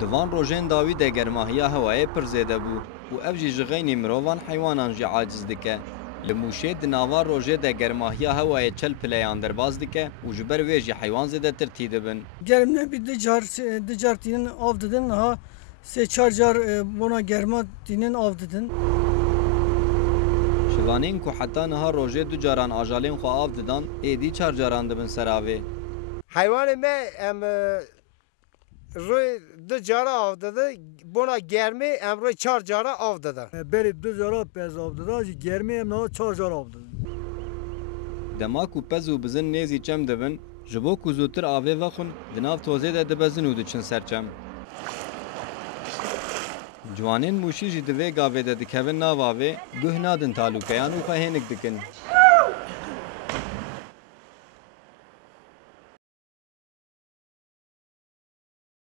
Divan rojên dawî de germahiya hewayê pir zêde bû û ev jî ji xeynî mirovan heywanan jî aciz dike. Li Mûşê di nava rojê de germahiya hewayê çel pileyan derbas dike û ji ber wê jî heywan zêdetir tî dibin. Germine bir dicar tinin av dedin ha se çar car bona germa tinin av dedin. Şivanên ku heta niha rojê du caran ajalên xwe av didan êdî çar caran dibin seravê. Hayvanê me em rê du cara av dide, bona germê em rê çar cara av dide. Berê du cara pez av dida jî germê em niha çar car av didin. Dema ku pez û bizin nêzî çem dibin, ji bo ku zûtir avê vexwin di nav tozê de dibezin û diçin ser çem. Ciwanên Mûşî jî di vê gavê de dikevin nav avê, guh nadin talûkeyan û xwe hênik dikin.